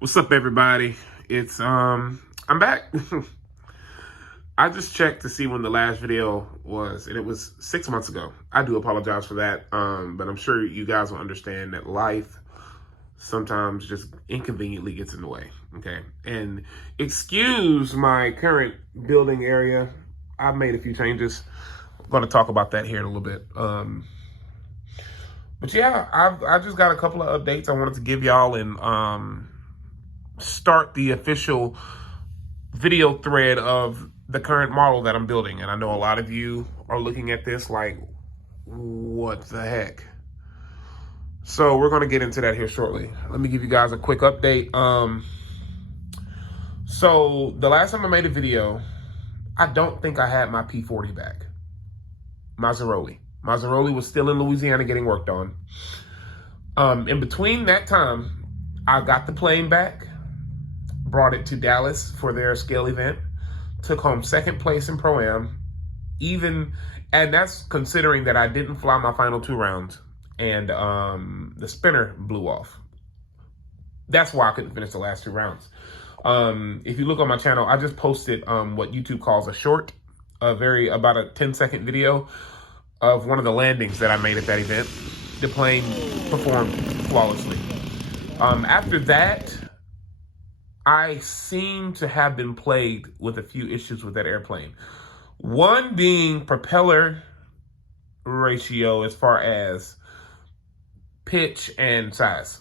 What's up, everybody? I'm back. I just checked to see when the last video was, and it was 6 months ago. I do apologize for that, but I'm sure you guys will understand that life sometimes just inconveniently gets in the way, okay? And excuse my current building area. I've made a few changes. I'm going to talk about that here in a little bit. But yeah, I just got a couple of updates I wanted to give y'all and start the official video thread of the current model that I'm building. And I know a lot of you are looking at this like, what the heck? So we're going to get into that here shortly. Let me give you guys a quick update. So the last time I made a video, I don't think I had my P40 back. Maseroli was still in Louisiana getting worked on. In between that time, I got the plane back, brought it to Dallas for their scale event, took home second place in Pro-Am, and that's considering that I didn't fly my final 2 rounds and the spinner blew off. That's why I couldn't finish the last 2 rounds. If you look on my channel, I just posted what YouTube calls a short, about a 10-second video of one of the landings that I made at that event. The plane performed flawlessly. After that, I seem to have been plagued with a few issues with that airplane. One being propeller ratio as far as pitch and size.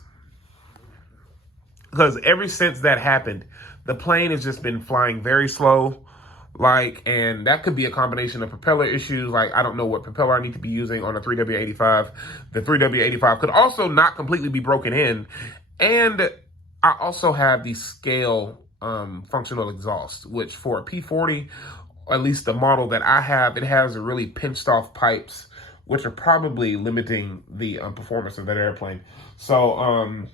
Because ever since that happened, the plane has just been flying very slow. And that could be a combination of propeller issues. I don't know what propeller I need to be using on a 3W85. The 3W85 could also not completely be broken in. And I also have the scale functional exhaust, which for a P40, at least the model that I have, it has a really pinched off pipes, which are probably limiting the performance of that airplane. So,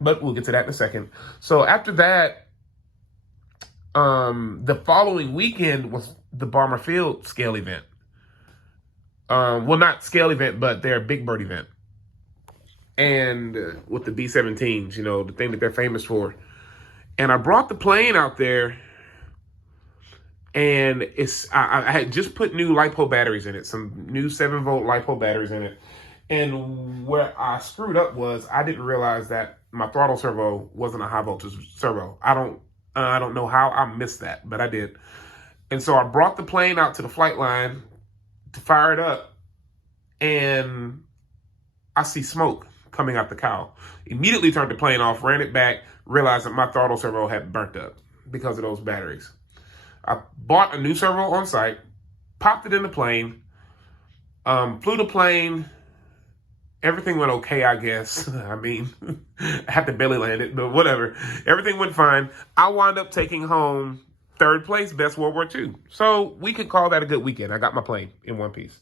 but we'll get to that in a second. So after that, the following weekend was the Bomber Field scale event. Well, not scale event, but their Big Bird event. And with the B-17s, the thing that they're famous for. And I brought the plane out there, and I had just put new LiPo batteries in it, some new 7-volt LiPo batteries in it. And where I screwed up was I didn't realize that my throttle servo wasn't a high voltage servo. I don't know how I missed that, but I did. And so I brought the plane out to the flight line to fire it up, and I see smoke coming out the cowl. Immediately turned the plane off, ran it back, realized that my throttle servo had burnt up because of those batteries. I bought a new servo on site, popped it in the plane, flew the plane. Everything went okay, I guess. I mean, I had to belly land it, but whatever. Everything went fine. I wound up taking home 3rd place, best World War II. So we could call that a good weekend. I got my plane in one piece.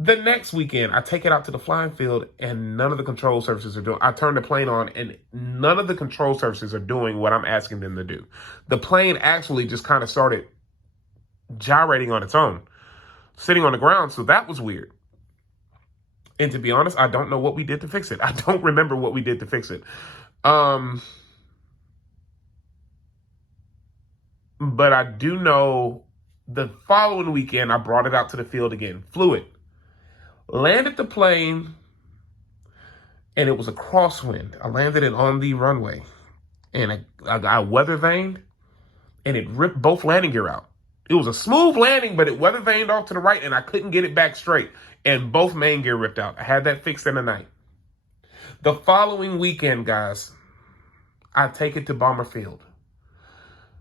The next weekend, I take it out to the flying field, and none of the control surfaces are doing. I turn the plane on, and none of the control surfaces are doing what I'm asking them to do. The plane actually just kind of started gyrating on its own, sitting on the ground. So that was weird. And to be honest, I don't know what we did to fix it. I don't remember what we did to fix it. But I do know the following weekend, I brought it out to the field again, flew it, landed the plane, and it was a crosswind. I landed it on the runway, and I got weather vaned, and it ripped both landing gear out. It was a smooth landing, but it weather vaned off to the right, and I couldn't get it back straight. And both main gear ripped out. I had that fixed in the night. The following weekend, guys, I take it to Bomber Field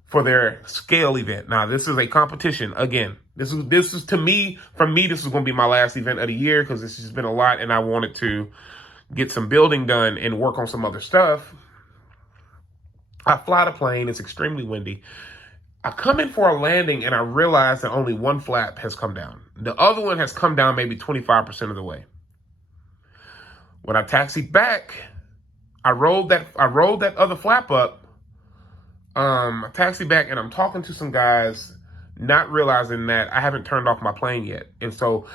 for their scale event. Now, this is a competition. Again, this is to me, for me, this is going to be my last event of the year because this has been a lot, and I wanted to get some building done and work on some other stuff. I fly the plane. It's extremely windy. I come in for a landing, and I realize that only one flap has come down. The other one has come down maybe 25% of the way. When I taxied back, I rolled that other flap up. I taxied back, and I'm talking to some guys, not realizing that I haven't turned off my plane yet. And so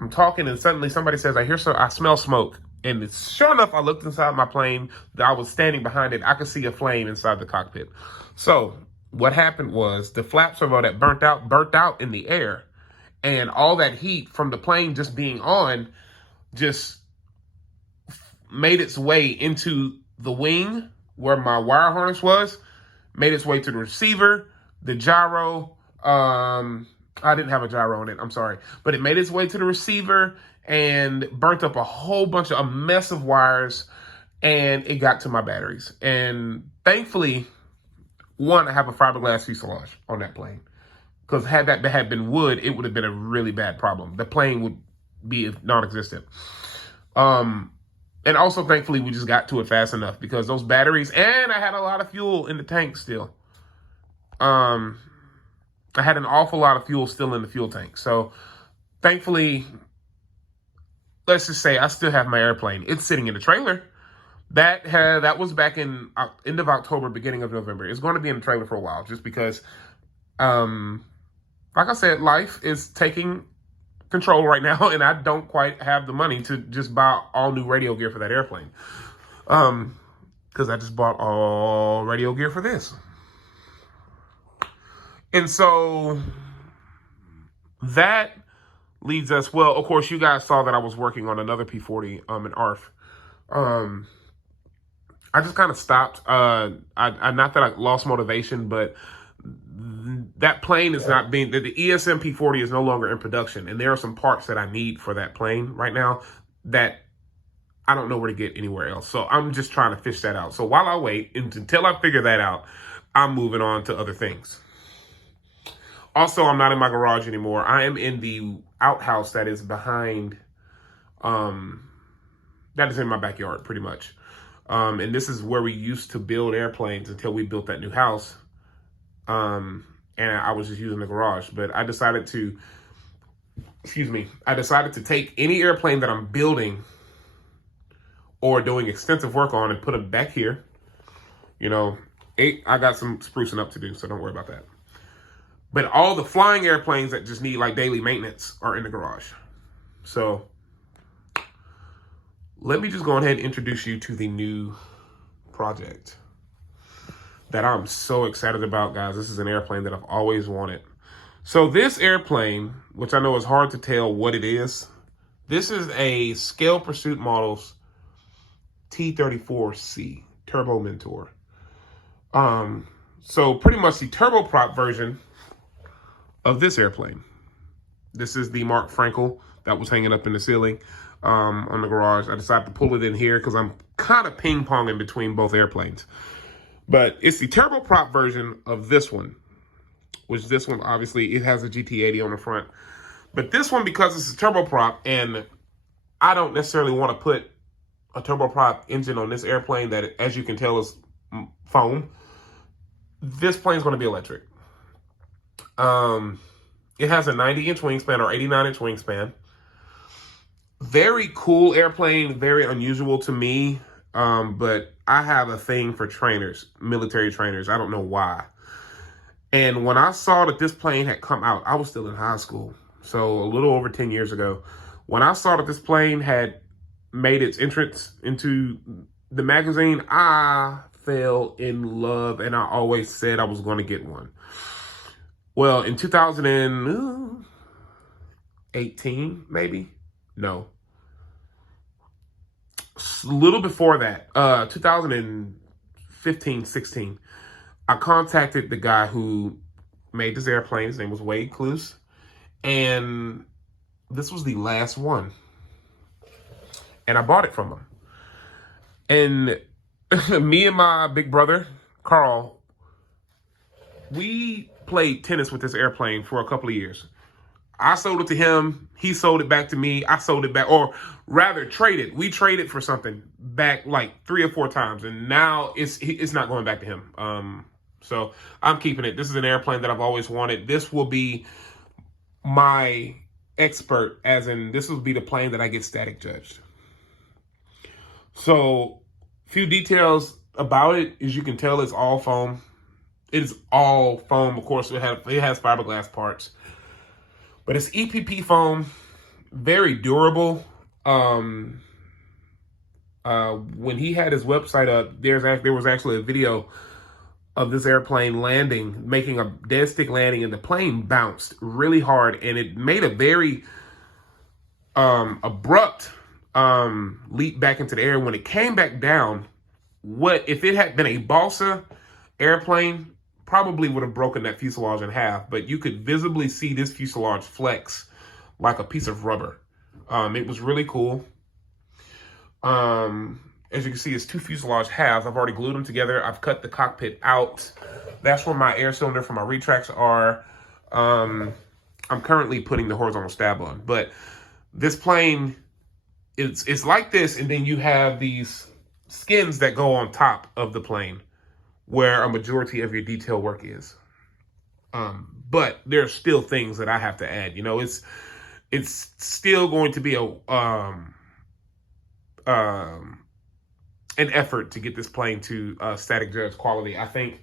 I'm talking, and suddenly somebody says, I smell smoke. And sure enough, I looked inside my plane. I was standing behind it. I could see a flame inside the cockpit. So what happened was the flap servo that burnt out in the air. And all that heat from the plane just being on just made its way into the wing where my wire harness was, made its way to the receiver, the gyro. I didn't have a gyro on it, I'm sorry. But it made its way to the receiver and burnt up a mess of wires, and it got to my batteries. And thankfully, one, I have a fiberglass fuselage on that plane. Because had that had been wood, it would have been a really bad problem. The plane would be non-existent. And also, thankfully, we just got to it fast enough because those batteries, and I had a lot of fuel in the tank still. I had an awful lot of fuel still in the fuel tank. So, thankfully, let's just say I still have my airplane. It's sitting in the trailer. That was back in end of October, beginning of November. It's going to be in the trailer for a while, just because, like I said, life is taking control right now, and I don't quite have the money to just buy all new radio gear for that airplane. Because I just bought all radio gear for this. And so that leads us, well, of course, you guys saw that I was working on another P40 in ARF. I just kind of stopped. I not that I lost motivation, but that plane is not being, the ESM P40 is no longer in production. And there are some parts that I need for that plane right now that I don't know where to get anywhere else. So I'm just trying to fish that out. So while I wait, until I figure that out, I'm moving on to other things. Also, I'm not in my garage anymore. I am in the outhouse that is behind, that is in my backyard, pretty much. And this is where we used to build airplanes until we built that new house. And I was just using the garage. But I decided to take any airplane that I'm building or doing extensive work on and put them back here. You know, I got some sprucing up to do, so don't worry about that. But all the flying airplanes that just need like daily maintenance are in the garage. So let me just go ahead and introduce you to the new project that I'm so excited about, guys. This is an airplane that I've always wanted. So this airplane, which I know is hard to tell what it is, this is a Scale Pursuit Models T-34C Turbo Mentor. So pretty much the turboprop version of this airplane. This is the Mark Frankel that was hanging up in the ceiling on the garage. I decided to pull it in here because I'm kind of ping-ponging between both airplanes. But it's the turboprop version of this one, which this one, obviously, it has a GT80 on the front. But this one, because it's a turboprop, and I don't necessarily want to put a turboprop engine on this airplane that, as you can tell, is foam, this plane's going to be electric. It has a 90-inch wingspan or 89-inch wingspan. Very cool airplane, very unusual to me. But I have a thing for trainers, military trainers. I don't know why. And when I saw that this plane had come out, I was still in high school. So a little over 10 years ago, when I saw that this plane had made its entrance into the magazine, I fell in love, and I always said I was going to get one. Well, in 2018, maybe? No. A little before that, 2015, 16, I contacted the guy who made this airplane. His name was Wade Cluse. And this was the last one. And I bought it from him. And me and my big brother, Carl, we played tennis with this airplane for a couple of years. I sold it to him. He sold it back to me. I sold it back, or rather traded. We traded for something back like 3 or 4 times. And now it's not going back to him. So I'm keeping it. This is an airplane that I've always wanted. This will be my expert, as in this will be the plane that I get static judged. So few details about it. As you can tell, it's all foam. It is all foam. Of course, it has fiberglass parts. But it's EPP foam, very durable. When he had his website up, there was actually a video of this airplane landing, making a dead stick landing, and the plane bounced really hard, and it made a very abrupt leap back into the air. When it came back down, what if it had been a balsa airplane, probably would have broken that fuselage in half, but you could visibly see this fuselage flex like a piece of rubber. It was really cool. As you can see, it's two fuselage halves. I've already glued them together. I've cut the cockpit out. That's where my air cylinder for my retracts are. I'm currently putting the horizontal stab on, but this plane, it's like this, and then you have these skins that go on top of the plane where a majority of your detail work is. But there are still things that I have to add. You know, it's still going to be an effort to get this plane to static judge quality, I think.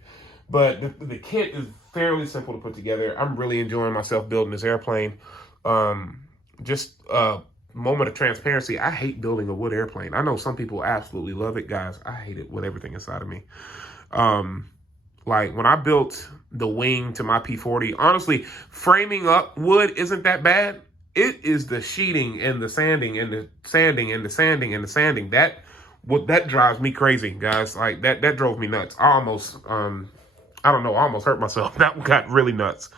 But the kit is fairly simple to put together. I'm really enjoying myself building this airplane. Just a moment of transparency. I hate building a wood airplane. I know some people absolutely love it, guys. I hate it with everything inside of me. Like when I built the wing to my P40, honestly, framing up wood isn't that bad. It is the sheeting and the sanding and the sanding and the sanding and the sanding that drives me crazy, guys. Like that drove me nuts. I almost I don't know, I almost hurt myself. That got really nuts.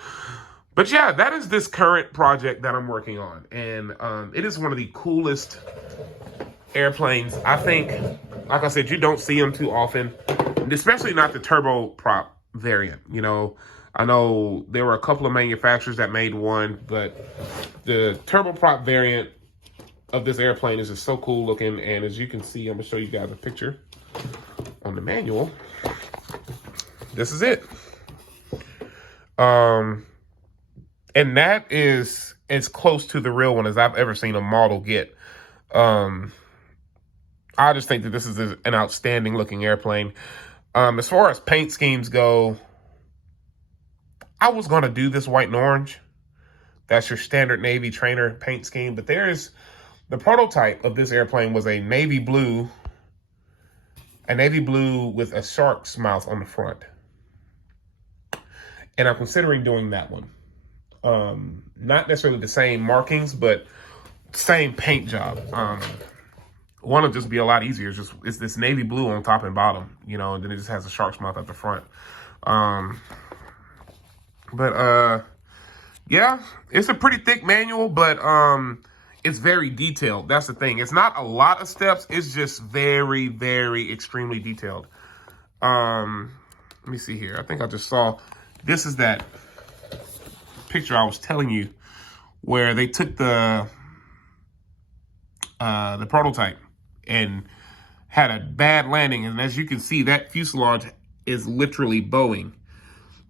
But yeah, that is this current project that I'm working on, and it is one of the coolest airplanes. I think, like I said, you don't see them too often, especially not the turboprop variant. You know, I know there were a couple of manufacturers that made one, but the turboprop variant of this airplane is just so cool looking. And as you can see, I'm gonna show you guys a picture on the manual. This is it. And that is as close to the real one as I've ever seen a model get. I just think that this is an outstanding looking airplane. As far as paint schemes go, I was going to do this white and orange. That's your standard Navy trainer paint scheme. But there's the prototype of this airplane was a navy blue with a shark's mouth on the front. And I'm considering doing that one. Not necessarily the same markings, but same paint job. One will just be a lot easier. It's this navy blue on top and bottom, you know, and then it just has a shark's mouth at the front. Yeah, it's a pretty thick manual, but it's very detailed. That's the thing. It's not a lot of steps. It's just very, very extremely detailed. Let me see here. I think I just saw, this is that picture I was telling you where they took the prototype and had a bad landing. And as you can see, that fuselage is literally bowing.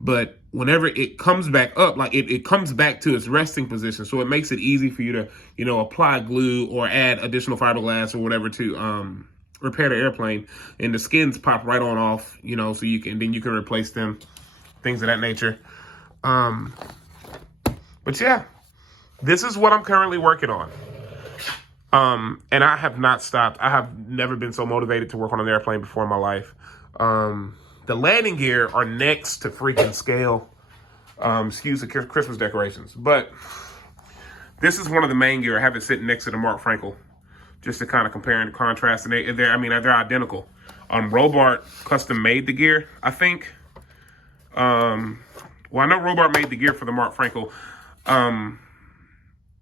But whenever it comes back up, like it comes back to its resting position. So it makes it easy for you to, you know, apply glue or add additional fiberglass or whatever to repair the airplane. And the skins pop right on off, you know, so you can replace them, things of that nature. But yeah, this is what I'm currently working on. And I have not stopped. I have never been so motivated to work on an airplane before in my life. The landing gear are next to freaking scale. Excuse the Christmas decorations. But this is one of the main gear. I have it sitting next to the Mark Frankel, just to kind of compare and contrast. And they're identical. Robart custom made the gear, I think. Well, I know Robart made the gear for the Mark Frankel.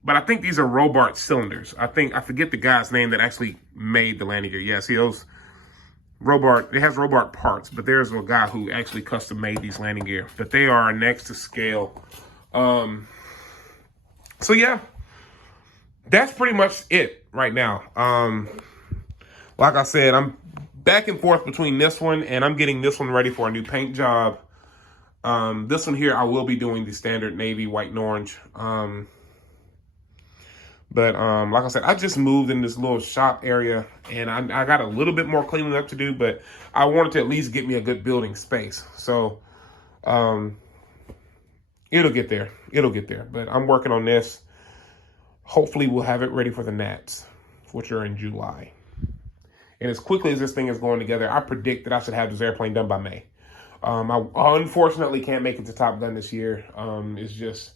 But I think these are Robart cylinders. I forget the guy's name that actually made the landing gear. Yeah, see those Robart, it has Robart parts, but there's a guy who actually custom made these landing gear. But they are next to scale. So yeah, that's pretty much it right now. Like I said, I'm back and forth between this one and I'm getting this one ready for a new paint job. This one here, I will be doing the standard navy, white and orange. But like I said, I just moved in this little shop area and I got a little bit more cleaning up to do, but I wanted to at least get me a good building space. So it'll get there. It'll get there. But I'm working on this. Hopefully we'll have it ready for the Nats, which are in July. And as quickly as this thing is going together, I predict that I should have this airplane done by May. I unfortunately can't make it to Top Gun this year. It's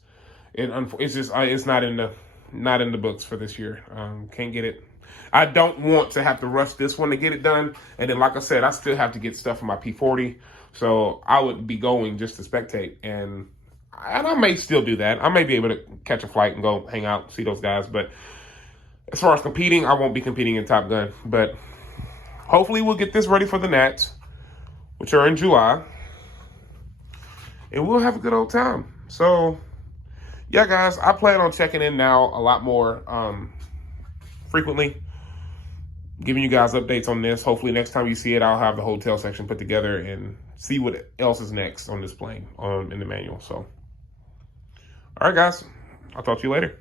not in the books for this year. Can't get it. I don't want to have to rush this one to get it done. And then, like I said, I still have to get stuff for my P40. So I would be going just to spectate. And I may still do that. I may be able to catch a flight and go hang out, see those guys. But as far as competing, I won't be competing in Top Gun. But hopefully we'll get this ready for the Nats, which are in July. And we'll have a good old time. So, yeah, guys, I plan on checking in now a lot more frequently, giving you guys updates on this. Hopefully next time you see it, I'll have the hotel section put together and see what else is next on this plane in the manual. So, all right, guys, I'll talk to you later.